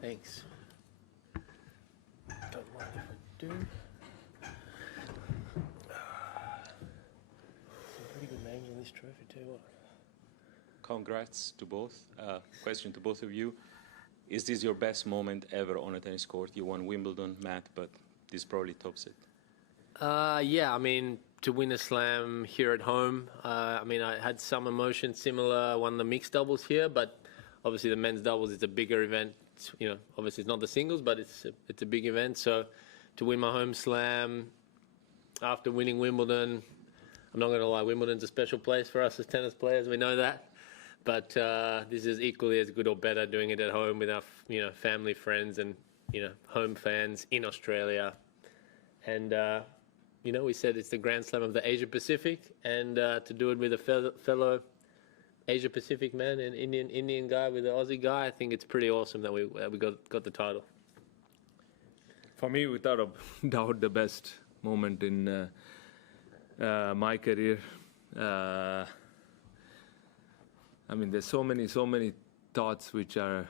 Thanks. Don't mind if I do. Some pretty good names on this trophy too. What? Congrats to both. Question to both of you. Is this your best moment ever on a tennis court? You won Wimbledon, Matt, but this probably tops it. Yeah, I mean, to win a slam here at home, I mean, I had some emotion similar. I won the mixed doubles here, but obviously the men's doubles is a bigger event. You know, obviously it's not the singles, but it's a big event. So to win my home slam after winning Wimbledon, I'm not going to lie, Wimbledon's a special place for us as tennis players. We know that. But this is equally as good or better doing it at home with our, family, friends, and home fans in Australia. And we said it's the Grand Slam of the Asia Pacific, and to do it with a fellow Asia Pacific man, an Indian guy with an Aussie guy, I think it's pretty awesome that we got the title. For me, without a doubt, the best moment in my career. I mean, there's so many thoughts which are,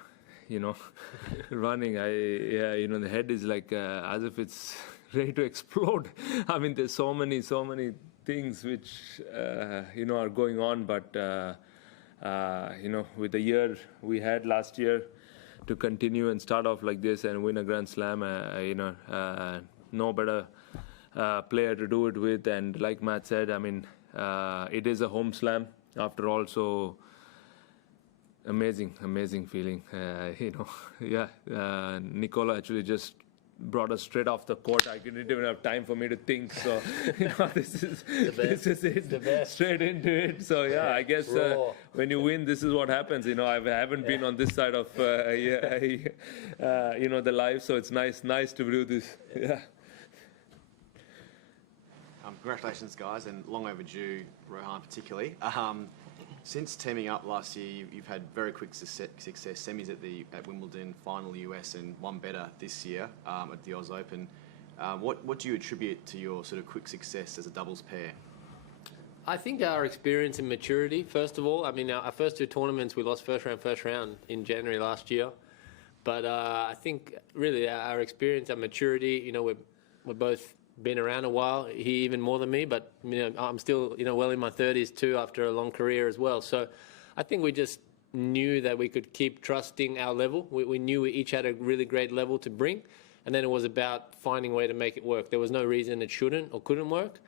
running. The head is like as if it's ready to explode. I mean, there's so many things which, are going on. But, with the year we had last year to continue and start off like this and win a Grand Slam, no better player to do it with. And like Matt said, I mean, it is a home slam after all, so amazing feeling. Nicola actually just brought us straight off the court. I didn't even have time for me to think. So, this is it. The best. Straight into it. So, I guess when you win, this is what happens. I haven't been on this side of, the life. So it's nice to do this. Yeah. Congratulations, guys, and long overdue, Rohan particularly. Since teaming up last year, you've had very quick success, semis at Wimbledon, final US, and one better this year at the Oz Open. What do you attribute to your sort of quick success as a doubles pair? I think our experience and maturity, first of all. I mean, our first two tournaments, we lost first round in January last year. But I think really our experience, our maturity, we're both been around a while, he even more than me, but I'm still well in my 30s too after a long career as well. So I think we just knew that we could keep trusting our level. We knew we each had a really great level to bring, and then it was about finding a way to make it work. There was no reason it shouldn't or couldn't work,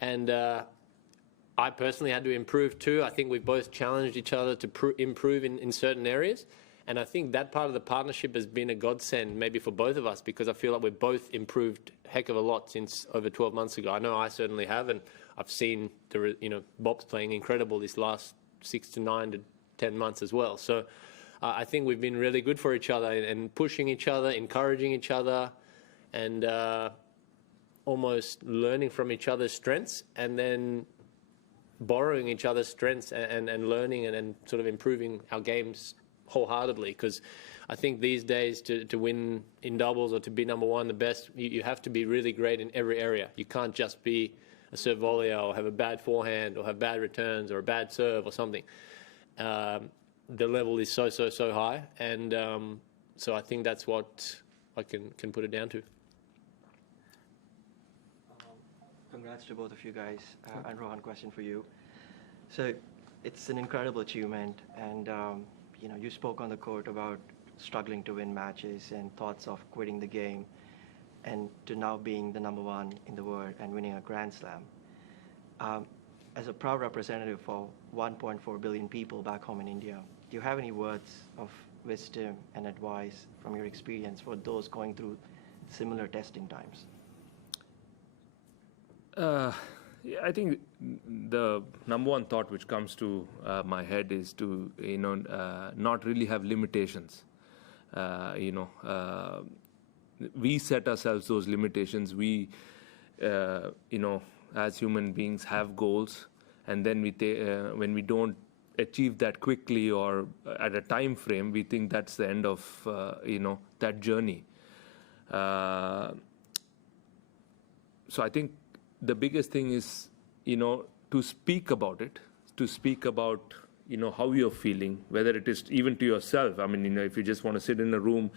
and I personally had to improve too. I think we both challenged each other to improve in certain areas. And I think that part of the partnership has been a godsend maybe for both of us, because I feel like we've both improved a heck of a lot since over 12 months ago. I know I certainly have, and I've seen Bop's playing incredible this last 6 to 9 to 10 months as well. So I think we've been really good for each other and pushing each other, encouraging each other, and almost learning from each other's strengths, and then borrowing each other's strengths and learning and sort of improving our games wholeheartedly. Because I think these days to win in doubles or to be number one, the best, you have to be really great in every area. You can't just be a serve volleyer or have a bad forehand or have bad returns or a bad serve or something. The level is so high, and so I think that's what I can put it down to. Congrats to both of you guys. And Rohan, question for you. So it's an incredible achievement, and you spoke on the court about struggling to win matches and thoughts of quitting the game, and to now being the number one in the world and winning a Grand Slam. As a proud representative for 1.4 billion people back home in India, do you have any words of wisdom and advice from your experience for those going through similar testing times? I think the number one thought which comes to my head is to not really have limitations. We set ourselves those limitations. We as human beings have goals, and then when we don't achieve that quickly or at a time frame, we think that's the end of that journey. So I think the biggest thing is, to speak about it, to speak about, how you're feeling, whether it is even to yourself. I mean, if you just want to sit in a room,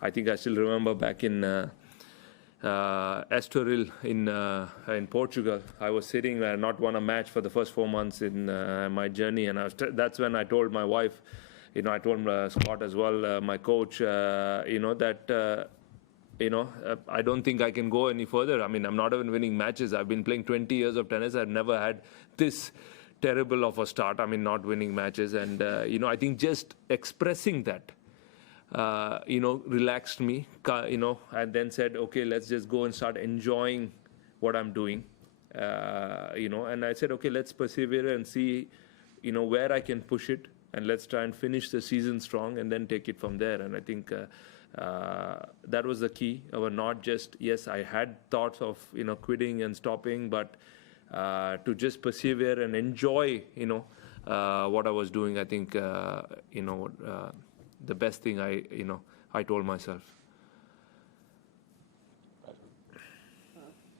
I think I still remember back in Estoril in Portugal, I was sitting, not won a match for the first 4 months in my journey, and that's when I told my wife, I told Scott as well, my coach, that. I don't think I can go any further. I mean, I'm not even winning matches. I've been playing 20 years of tennis. I've never had this terrible of a start. I mean, not winning matches. And, I think just expressing that, relaxed me, and then said, okay, let's just go and start enjoying what I'm doing. And I said, okay, let's persevere and see, where I can push it. And let's try and finish the season strong and then take it from there. And I think that was the key. Not just, yes, I had thoughts of, quitting and stopping, but to just persevere and enjoy, what I was doing. I think, the best thing I told myself.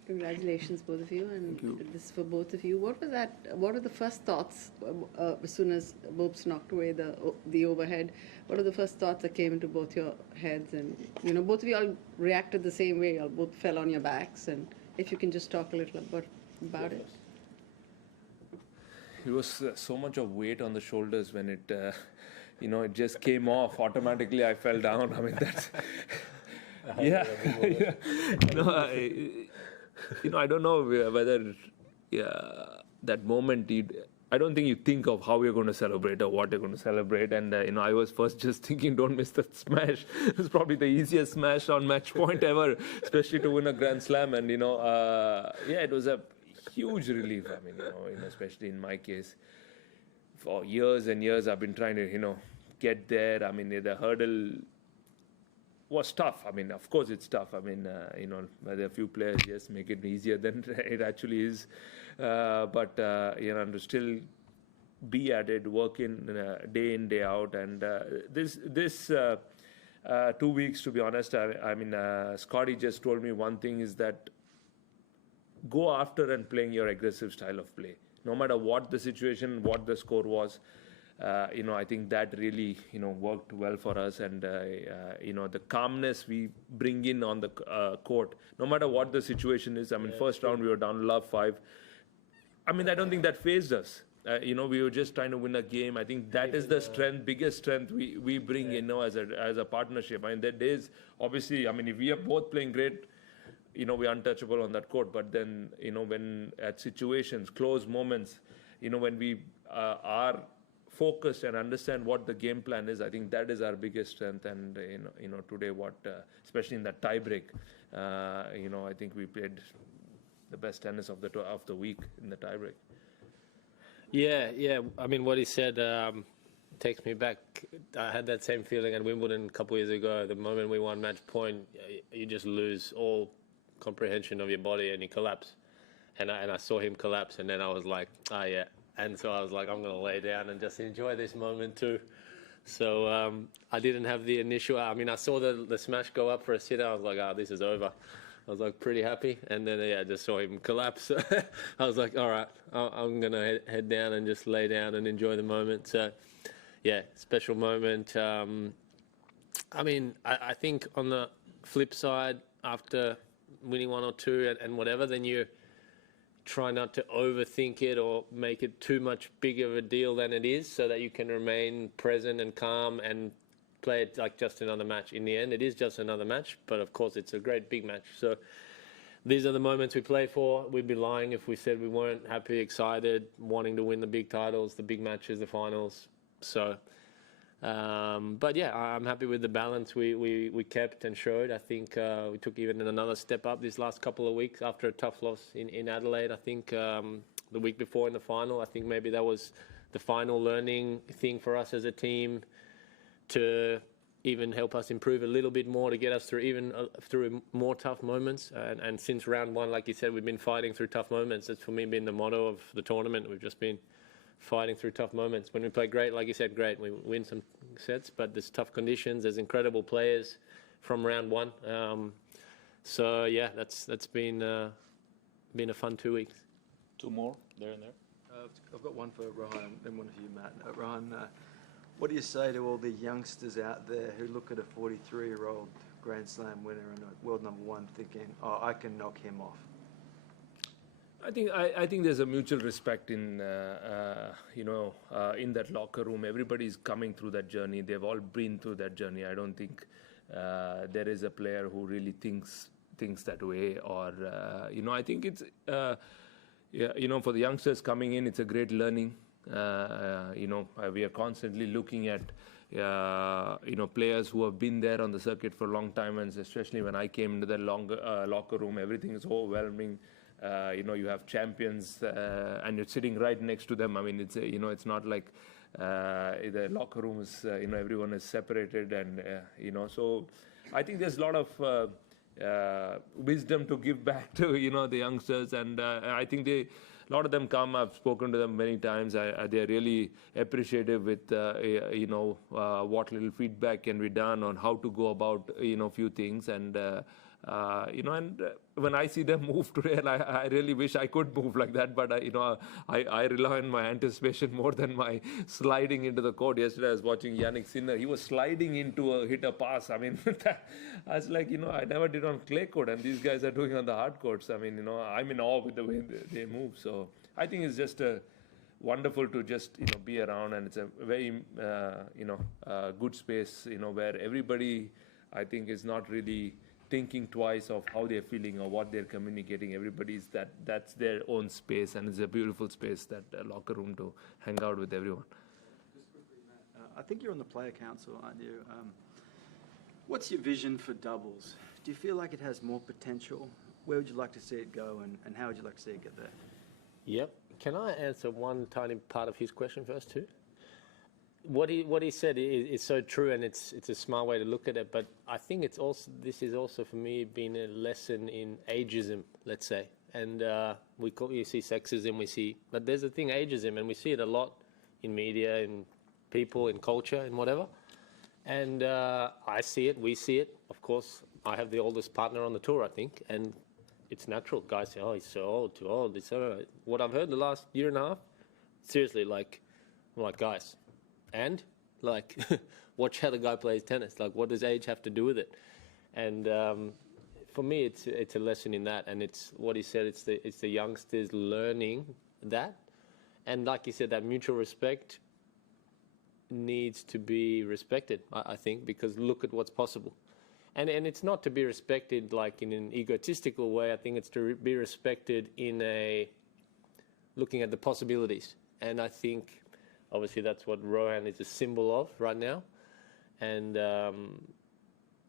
Congratulations, both of you, and this is for both of you. What was that? What were the first thoughts as soon as Bobs knocked away the overhead? What are the first thoughts that came into both your heads? And both of you all reacted the same way. You all both fell on your backs. And if you can just talk a little about it. It was so much of weight on the shoulders when it, it just came off automatically. I fell down. I mean, that's yeah. No, I don't know whether that moment, I don't think you think of how you're going to celebrate or what you're going to celebrate. And, I was first just thinking, don't miss that smash. It's probably the easiest smash on match point ever, especially to win a Grand Slam. And, it was a huge relief. I mean, especially in my case. For years and years, I've been trying to, get there. I mean, the hurdle was tough. I mean, of course it's tough. I mean, whether a few players, yes, make it easier than it actually is. But to still be at it, work in day out. And this 2 weeks, to be honest, I mean, Scotty just told me one thing is that go after and playing your aggressive style of play. No matter what the situation, what the score was. I think that really, worked well for us. And, the calmness we bring in on the court, no matter what the situation is. I mean, first round we were down love 5. I mean, I don't think that fazed us. We were just trying to win a game. I think that is the biggest strength we bring, as a partnership. I mean, there days, obviously, I mean, if we are both playing great, we're untouchable on that court. But then, when at situations, close moments, when we are focused and understand what the game plan is, I think that is our biggest strength. And today, especially in that tie break, I think we played the best tennis of the week in the tie break. Yeah. I mean, what he said takes me back. I had that same feeling at Wimbledon a couple of years ago. The moment we won match point, you just lose all comprehension of your body and you collapse. And I saw him collapse, and then I was like, yeah. And so I was like, I'm going to lay down and just enjoy this moment too. So I didn't have the initial, I mean, I saw the smash go up for a sitter. I was like, this is over. I was like pretty happy. And then, I just saw him collapse. I was like, all right, I'm going to head down and just lay down and enjoy the moment. So, yeah, special moment. I mean, I think on the flip side, after winning 1 or 2 and whatever, then you try not to overthink it or make it too much bigger of a deal than it is, so that you can remain present and calm and play it like just another match. In the end, it is just another match, but of course it's a great big match. So these are the moments we play for. We'd be lying if we said we weren't happy, excited, wanting to win the big titles, the big matches, the finals. So, but yeah, I'm happy with the balance we kept and showed. I think we took even another step up these last couple of weeks after a tough loss in Adelaide. I think the week before in the final, I think maybe that was the final learning thing for us as a team to even help us improve a little bit more, to get us through through more tough moments. And since round 1, like you said, we've been fighting through tough moments. That's for me been the motto of the tournament. We've just been fighting through tough moments. When we play great, like you said, great, we win some sets, but there's tough conditions. There's incredible players from round 1. So yeah, that's been a fun 2 weeks. 2 more there and there. I've got one for Rohan and one for you, Matt. Rohan, what do you say to all the youngsters out there who look at a 43-year-old Grand Slam winner and a world #1 thinking, oh, I can knock him off? I think there's a mutual respect in in that locker room. Everybody's coming through that journey. They've all been through that journey. I don't think there is a player who really thinks that way, or I think it's for the youngsters coming in, it's a great learning. We are constantly looking at players who have been there on the circuit for a long time, and especially when I came into that locker room, everything is overwhelming. You have champions, and you're sitting right next to them. I mean, it's not like the locker room is, everyone is separated, and so I think there's a lot of wisdom to give back to the youngsters, and I think a lot of them come. I've spoken to them many times. They're really appreciative with what little feedback can be done on how to go about few things, and when I see them move today, and I really wish I could move like that, but I rely on my anticipation more than my sliding into the court. Yesterday I was watching Yannick Sinner. He was sliding into hit a pass. I mean, I was like, I never did on clay court, and these guys are doing on the hard courts. I mean, I'm in awe with the way they move. So I think it's just wonderful to just be around, and it's a very good space where everybody, I think, is not really thinking twice of how they're feeling or what they're communicating. Everybody's that's their own space, and it's a beautiful space, that locker room, to hang out with everyone. Just quickly, Matt, I think you're on the player council, aren't you? What's your vision for doubles? Do you feel like it has more potential? Where would you like to see it go, and how would you like to see it get there? Yep. Can I answer one tiny part of his question first too? What he said is so true, and it's a smart way to look at it. But I think this is also for me been a lesson in ageism, let's say. And you see sexism, but there's a thing, ageism, and we see it a lot in media, in people, in culture, in whatever. And I see it, we see it. Of course, I have the oldest partner on the tour, I think, and it's natural. Guys say, "Oh, he's so old, too old." What I've heard the last year and a half, seriously, I'm like, guys. And watch how the guy plays tennis. Like, what does age have to do with it? And for me, it's a lesson in that. And it's what he said. It's the youngsters learning that. And like he said, that mutual respect needs to be respected, I think, because look at what's possible. And it's not to be respected like in an egotistical way. I think it's to be respected in looking at the possibilities. And I think, obviously, that's what Rohan is a symbol of right now. And,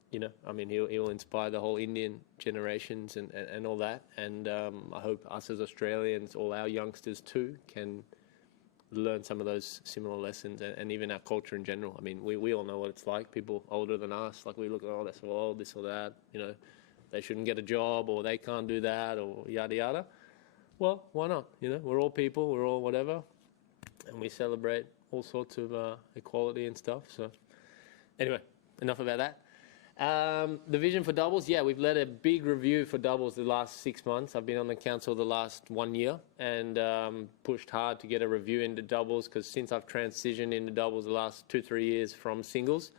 he'll inspire the whole Indian generations and all that. And I hope us as Australians, all our youngsters too, can learn some of those similar lessons, and even our culture in general. I mean, we all know what it's like. People older than us, like we look at, oh, they're so old, this or that. They shouldn't get a job, or they can't do that, or yada, yada. Well, why not? We're all people, we're all whatever. And we celebrate all sorts of equality and stuff. So anyway, enough about that. The vision for doubles, we've led a big review for doubles the last 6 months. I've been on the council the last 1 year, and pushed hard to get a review into doubles, because since I've transitioned into doubles the last 2-3 years from singles,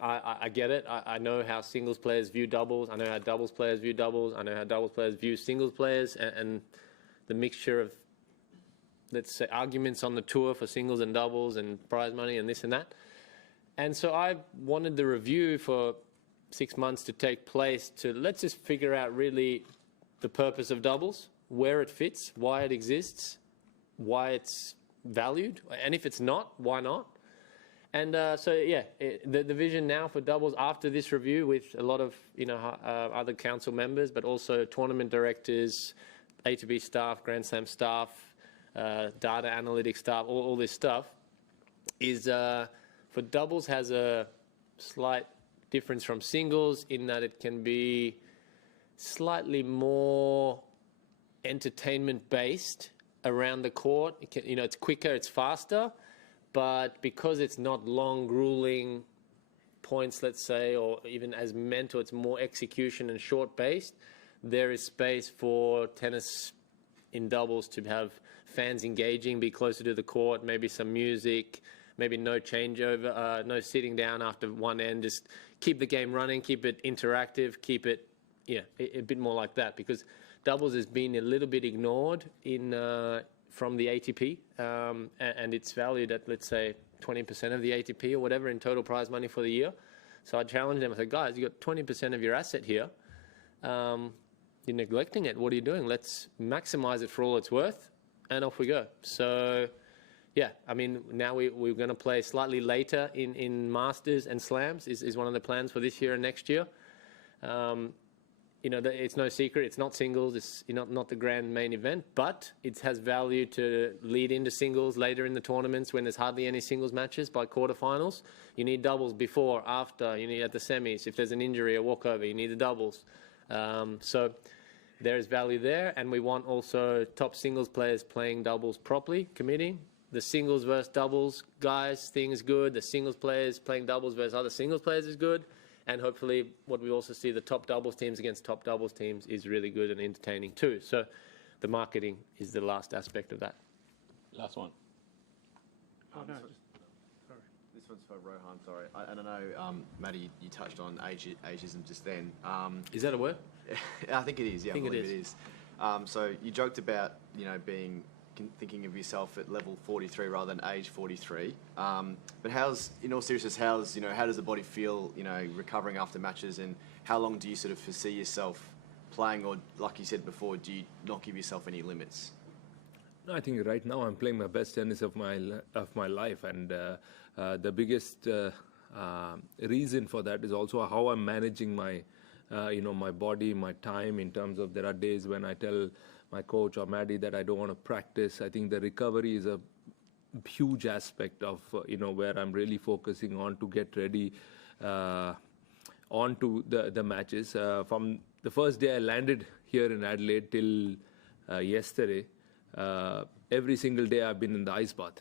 I get it. I know how singles players view doubles. I know how doubles players view doubles. I know how doubles players view singles players, and the mixture of, let's say, arguments on the tour for singles and doubles and prize money and this and that. And so I wanted the review for 6 months to take place to, let's just figure out really the purpose of doubles, where it fits, why it exists, why it's valued, and if it's not, why not? And the vision now for doubles after this review, with a lot of other council members, but also tournament directors, A2B staff, Grand Slam staff, data analytics staff, all this stuff, is for doubles has a slight difference from singles in that it can be slightly more entertainment based around the court. It's quicker, it's faster, but because it's not long, grueling points, let's say, or even as mental, it's more execution and short based. There is space for tennis in doubles to have fans engaging, be closer to the court, maybe some music, maybe no changeover, no sitting down after one end. Just keep the game running, keep it interactive, keep it, a bit more like that. Because doubles has been a little bit ignored from the ATP, and it's valued at, let's say, 20% of the ATP or whatever in total prize money for the year. So I challenged them. I said, guys, you got 20% of your asset here. You're neglecting it. What are you doing? Let's maximize it for all it's worth, and off we go. So, yeah, I mean, now we're going to play slightly later in Masters and Slams is one of the plans for this year and next year. It's no secret. It's not singles. It's not the grand main event, but it has value to lead into singles later in the tournaments when there's hardly any singles matches by quarterfinals. You need doubles before, after. You need at the semis. If there's an injury or walkover, you need the doubles. So there is value there, and we want also top singles players playing doubles properly, committing. The singles versus doubles guys thing is good. The singles players playing doubles versus other singles players is good. And hopefully what we also see, the top doubles teams against top doubles teams, is really good and entertaining too. So the marketing is the last aspect of that. Last one. Oh, no, sorry. This one's for Rohan, sorry. I don't know, Maddie, you touched on ageism just then. Is that a word? I think it is, yeah, I believe it is. is. So you joked about, thinking of yourself at level 43 rather than age 43. But in all seriousness, how does the body feel, recovering after matches, and how long do you sort of foresee yourself playing, or like you said before, do you not give yourself any limits? No, I think right now I'm playing my best tennis of my life, and the biggest reason for that is also how I'm managing my my body, my time, in terms of there are days when I tell my coach or Maddie that I don't want to practice. I think the recovery is a huge aspect of where I'm really focusing on to get ready onto the matches. From the first day I landed here in Adelaide till yesterday, every single day I've been in the ice bath.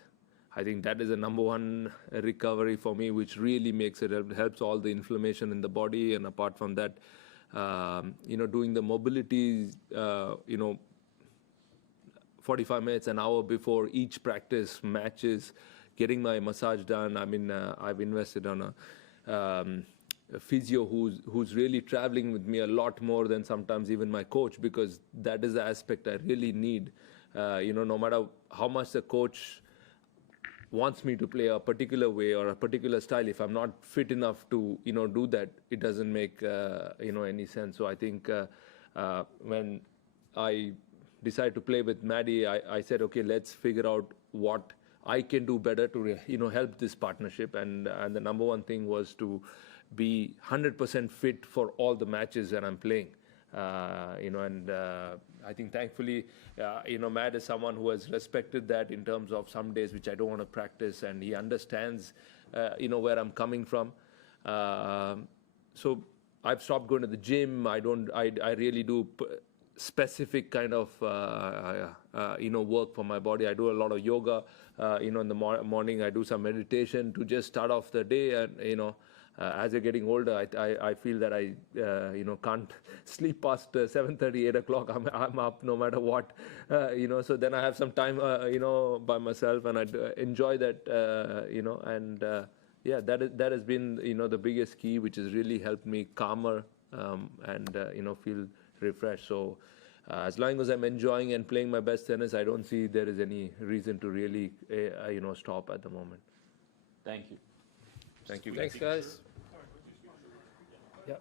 I think that is the number one recovery for me, which really makes it helps all the inflammation in the body. And apart from that, doing the mobility, 45 minutes, an hour before each practice matches, getting my massage done. I mean, I've invested on a physio who's really traveling with me a lot more than sometimes even my coach, because that is the aspect I really need. No matter how much the coach wants me to play a particular way or a particular style, if I'm not fit enough to do that, it doesn't make any sense. So I think when I decided to play with Maddie, I said, okay, let's figure out what I can do better to help this partnership, and the number one thing was to be 100% fit for all the matches that I'm playing. I think thankfully, Matt is someone who has respected that in terms of some days which I don't want to practice, and he understands, where I'm coming from. So I've stopped going to the gym. I really do specific kind of, work for my body. I do a lot of yoga, in the morning. I do some meditation to just start off the day, and, as you're getting older, I feel that I can't sleep past 7:30, 8 o'clock. I'm up no matter what, So then I have some time, by myself, and I enjoy that, that has been the biggest key, which has really helped me calmer, and feel refreshed. So as long as I'm enjoying and playing my best tennis, I don't see there is any reason to really stop at the moment. Thank you. Thank you. Thanks, guys. Yeah.